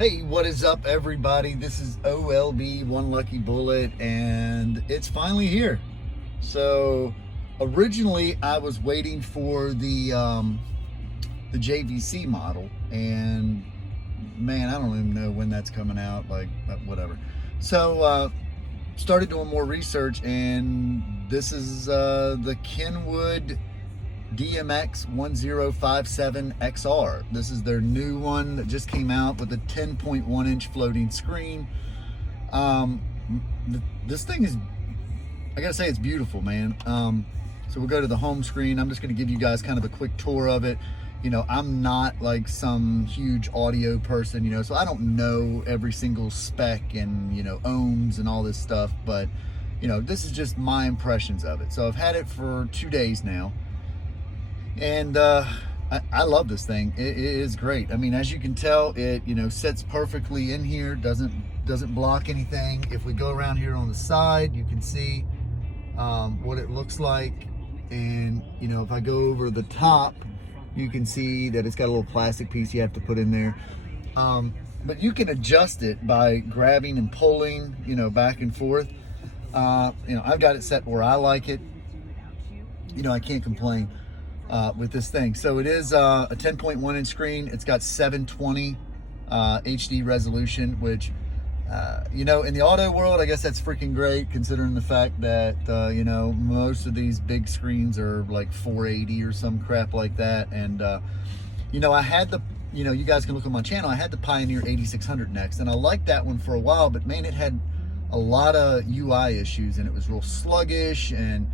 Hey, what is up, everybody? This is OLB One Lucky Bullet, and it's finally here. So originally I was waiting for the JVC model, and man, I don't even know when that's coming out, like whatever. So started doing more research, and this is the Kenwood Dmx1057xr. This is their new one that just came out with a 10.1 inch floating screen. This thing is, I gotta say, it's beautiful, man. So we'll go to the home screen. I'm just gonna give you guys kind of a quick tour of it. You know, I'm not like some huge audio person, you know, so I don't know every single spec and, you know, ohms and all this stuff, but you know, this is just my impressions of it. So I've had it for 2 days now. And I love this thing. It is great. I mean, as you can tell, it, you know, sits perfectly in here, doesn't block anything. If we go around here on the side, you can see what it looks like. And you know, if I go over the top, you can see that it's got a little plastic piece you have to put in there. But you can adjust it by grabbing and pulling, you know, back and forth. You know, I've got it set where I like it. You know, I can't complain with this thing. So it is a 10.1 inch screen. It's got 720 HD resolution, which you know, in the auto world, I guess that's freaking great, considering the fact that you know, most of these big screens are like 480 or some crap like that. And you know, I had the, you know, you guys can look on my channel, I had the Pioneer 8600 next, and I liked that one for a while, but man, it had a lot of UI issues, and it was real sluggish, and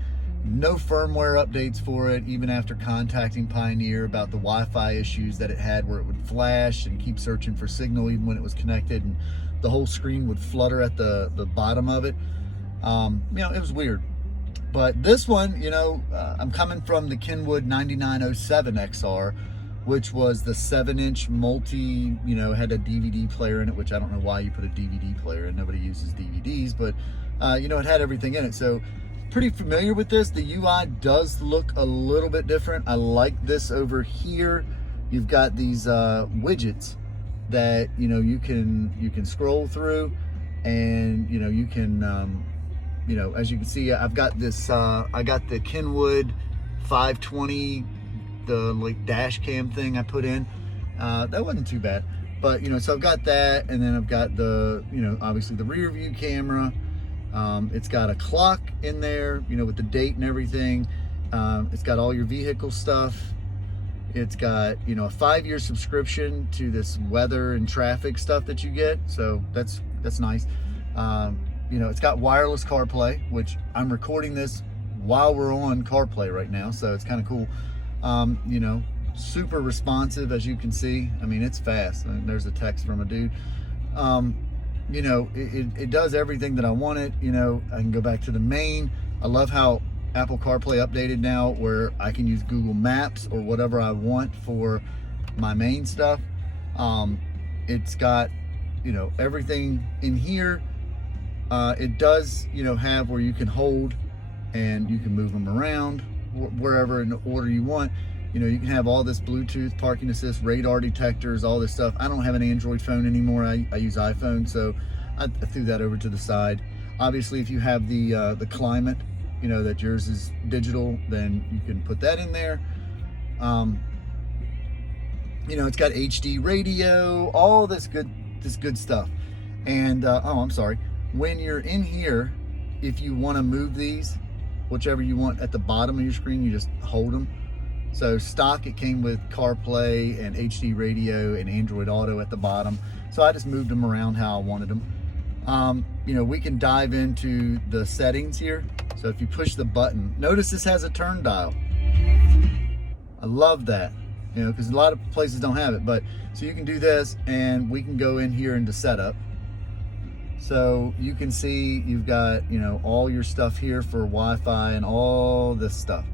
no firmware updates for it, even after contacting Pioneer about the Wi-Fi issues that it had, where it would flash and keep searching for signal even when it was connected, and the whole screen would flutter at the bottom of it. You know, it was weird. But this one, you know, I'm coming from the Kenwood 9907xr, which was the 7-inch multi, you know, had a DVD player in it, which I don't know why you put a DVD player in. Nobody uses DVDs, but you know, it had everything in it. So pretty familiar with this. The UI does look a little bit different. I like this over here. You've got these widgets that, you know, you can scroll through, and you know, you can you know, as you can see, I've got this I got the Kenwood 520, the like dash cam thing I put in. That wasn't too bad, but you know, so I've got that, and then I've got the, you know, obviously the rear view camera. It's got a clock in there, you know, with the date and everything. It's got all your vehicle stuff. It's got, you know, a 5-year subscription to this weather and traffic stuff that you get. So that's nice. You know, it's got wireless CarPlay, which I'm recording this while we're on CarPlay right now. So it's kind of cool. You know, super responsive, as you can see. I mean, it's fast. And there's a text from a dude. You know, it does everything that I want it. You know, I can go back to the main. I love how Apple CarPlay updated now, where I can use Google Maps or whatever I want for my main stuff. It's got, you know, everything in here. It does, you know, have where you can hold and you can move them around wherever in the order you want. You know, you can have all this Bluetooth, parking assist, radar detectors, all this stuff. I don't have an Android phone anymore. I use iPhone, so I threw that over to the side. Obviously, if you have the climate, you know, that yours is digital, then you can put that in there. You know, it's got HD radio, all this good stuff. And oh, I'm sorry. When you're in here, if you want to move these, whichever you want at the bottom of your screen, you just hold them. So stock, it came with CarPlay and HD radio and Android Auto at the bottom. So I just moved them around how I wanted them. You know, we can dive into the settings here. So if you push the button, notice this has a turn dial. I love that, you know, because a lot of places don't have it. But so you can do this, and we can go in here into setup. So you can see you've got, you know, all your stuff here for Wi-Fi and all this stuff.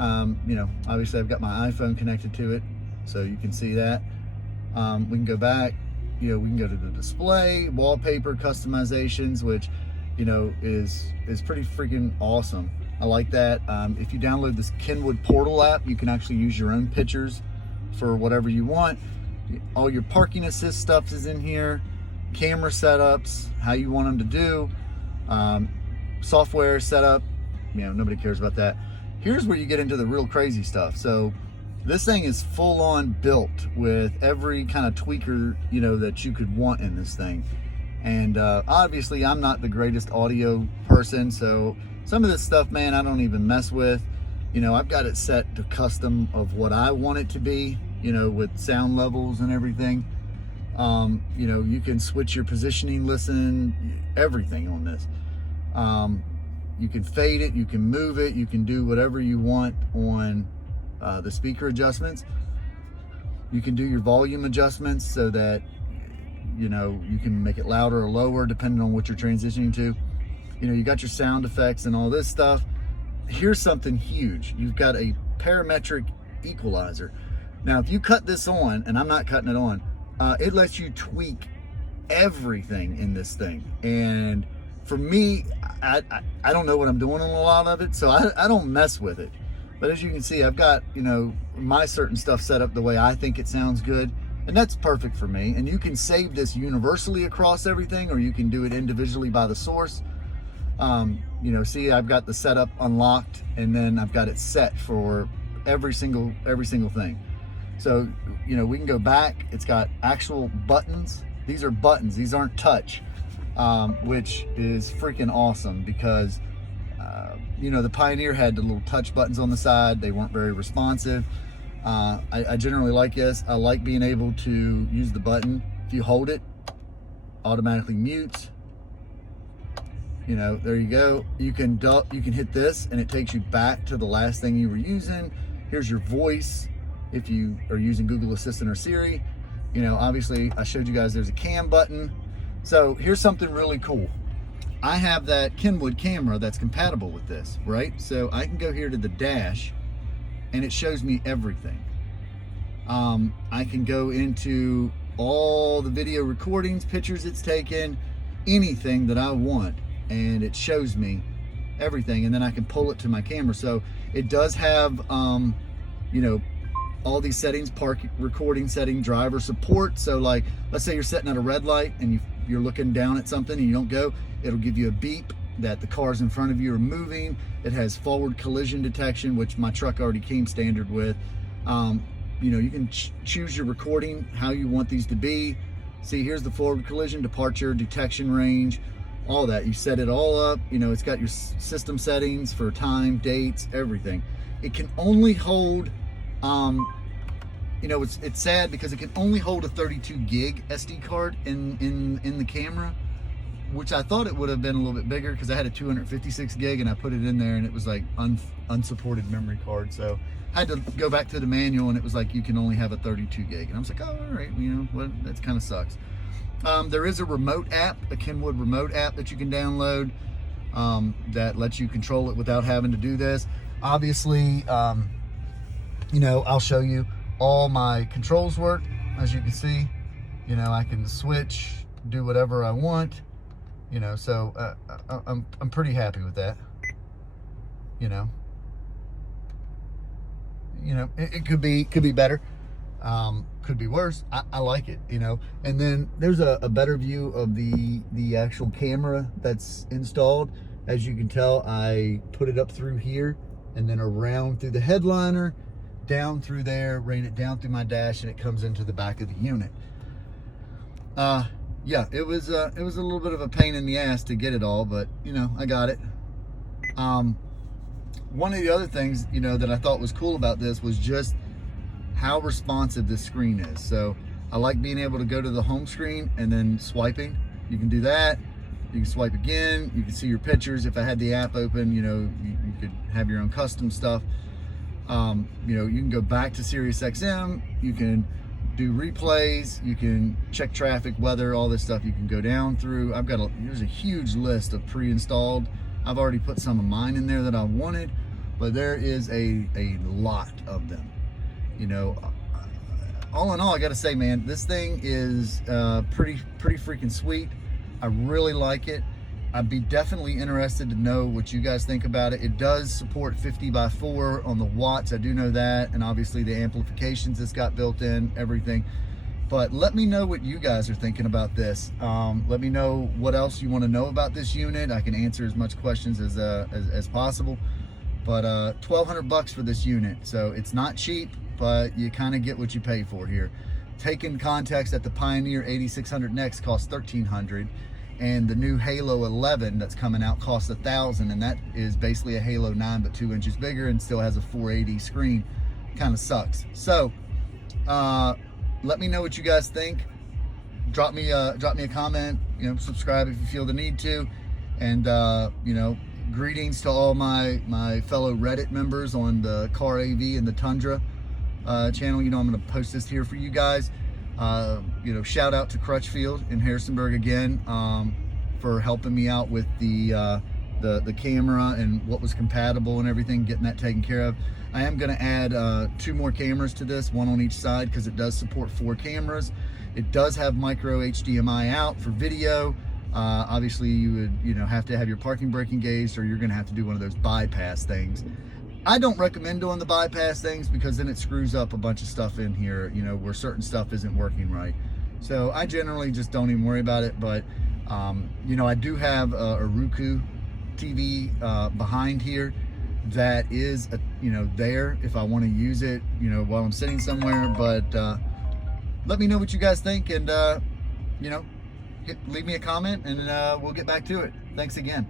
You know, obviously I've got my iPhone connected to it, so you can see that. We can go back, you know, we can go to the display, wallpaper customizations, which, you know, is pretty freaking awesome. I like that. If you download this Kenwood Portal app, you can actually use your own pictures for whatever you want. All your parking assist stuff is in here. Camera setups, how you want them to do. Software setup, nobody cares about that. Here's where you get into the real crazy stuff. So this thing is full on built with every kind of tweaker, that you could want in this thing. And obviously I'm not the greatest audio person, so some of this stuff, man, I don't even mess with. I've got it set to custom of what I want it to be, with sound levels and everything. You can switch your positioning, listen, everything on this. You can fade it, you can move it, you can do whatever you want on the speaker adjustments. You can do your volume adjustments so that you can make it louder or lower depending on what you're transitioning to. You got your sound effects and all this stuff. Here's something huge. You've got a Parametric Equalizer. Now if you cut this on, and I'm not cutting it on, it lets you tweak everything in this thing. And for me, I don't know what I'm doing on a lot of it, so I don't mess with it. But as you can see, I've got, my certain stuff set up the way I think it sounds good, and that's perfect for me. And you can save this universally across everything, or you can do it individually by the source. See, I've got the setup unlocked, and then I've got it set for every single thing. So, we can go back. It's got actual buttons. These are buttons. These aren't touch, which is freaking awesome because, the Pioneer had the little touch buttons on the side. They weren't very responsive. I generally like this. I like being able to use the button. If you hold it, automatically mutes. There you go. You can hit this and it takes you back to the last thing you were using. Here's your voice if you are using Google Assistant or Siri. Obviously I showed you guys there's a cam button. So here's something really cool. I have that Kenwood camera that's compatible with this, right? So I can go here to the dash and it shows me everything. I can go into all the video recordings, pictures it's taken, anything that I want, and it shows me everything. And then I can pull it to my camera. So it does have, all these settings: park recording setting, driver support. So like, let's say you're sitting at a red light and you're looking down at something and you don't go, it'll give you a beep that the cars in front of you are moving. It has forward collision detection, which my truck already came standard with. You can choose your recording, how you want these to be. See, here's the forward collision, departure, detection range, all that. You set it all up. It's got your system settings for time, dates, everything. It can only hold, it's sad because it can only hold a 32 gig SD card in the camera, which I thought it would have been a little bit bigger because I had a 256 gig and I put it in there and it was like unsupported memory card. So I had to go back to the manual and it was like, you can only have a 32 gig. And I was like, oh, all right, that kind of sucks. There is a remote app, a Kenwood remote app that you can download that lets you control it without having to do this. Obviously, I'll show you all my controls work. As you can see, I can switch, do whatever I want, so I'm pretty happy with that. It could be better, could be worse. I like it, and then there's a better view of the actual camera that's installed. As you can tell, I put it up through here and then around through the headliner, down through there, ran it down through my dash, and it comes into the back of the unit. Yeah, it was a little bit of a pain in the ass to get it all, but I got it. One of the other things that I thought was cool about this was just how responsive this screen is. So I like being able to go to the home screen and then swiping. You can do that. You can swipe again. You can see your pictures. If I had the app open, you could have your own custom stuff. You can go back to SiriusXM. You can do replays. You can check traffic, weather, all this stuff. You can go down through. There's a huge list of pre-installed. I've already put some of mine in there that I wanted, but there is a lot of them. All in all, I gotta say, man, this thing is pretty freaking sweet. I really like it. I'd be definitely interested to know what you guys think about it. It does support 50x4 on the watts. I do know that. And obviously the amplifications it's got built in, everything. But let me know what you guys are thinking about this. Let me know what else you want to know about this unit. I can answer as much questions as possible. But 1,200 bucks for this unit, so it's not cheap, but you kind of get what you pay for here. Take in context that the Pioneer 8600X costs $1,300, and the new Halo 11 that's coming out costs $1,000, and that is basically a Halo 9 but 2 inches bigger and still has a 480 screen. Kind of sucks. So let me know what you guys think. Drop me a comment. You know, subscribe if you feel the need to, and you know, greetings to all my fellow Reddit members on the Car AV and the Tundra channel. You know, I'm going to post this here for you guys. You know, shout out to Crutchfield in Harrisonburg again for helping me out with the camera and what was compatible and everything, getting that taken care of. I am going to add 2 more cameras to this, 1 on each side, because it does support 4 cameras. It does have micro HDMI out for video. Obviously you would, have to have your parking brake engaged, or you're going to have to do one of those bypass things. I don't recommend doing the bypass things because then it screws up a bunch of stuff in here, where certain stuff isn't working right. So I generally just don't even worry about it. But I do have a Roku TV behind here that is there if I want to use it while I'm sitting somewhere. But let me know what you guys think, and leave me a comment, and we'll get back to it. Thanks again.